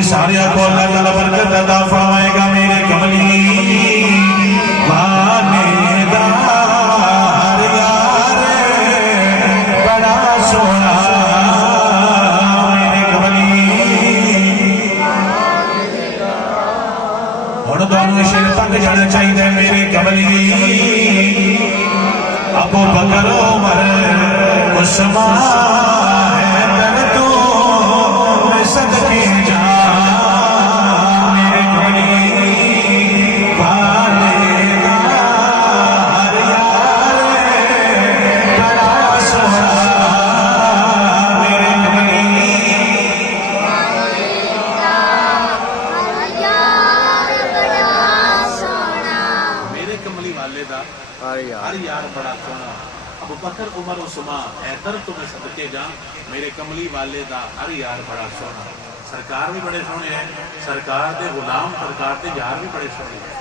نے سارے کو اللہ تعالیٰ برکت عطا فرمائے گا میرے کملی والے دا ہر یار بڑا سونا میرے کملی ہن تانوں شیر تک جانا چاہیے میرے کملی ابو بکر عمر عثمان حیدر تو میں صدقے جا میرے کملی والے دا ہر یار بڑا سونا میرے کملی میرے کملی والے دا ہر یار بڑا سونا ابو بکر عمر عثمان حیدر تو میں صدقے جا میرے کملی والے دا ہر یار بڑا سونا سرکار بھی بڑے سونے ہیں سرکار دے غلام سرکار دے یار بھی بڑے سونے ہیں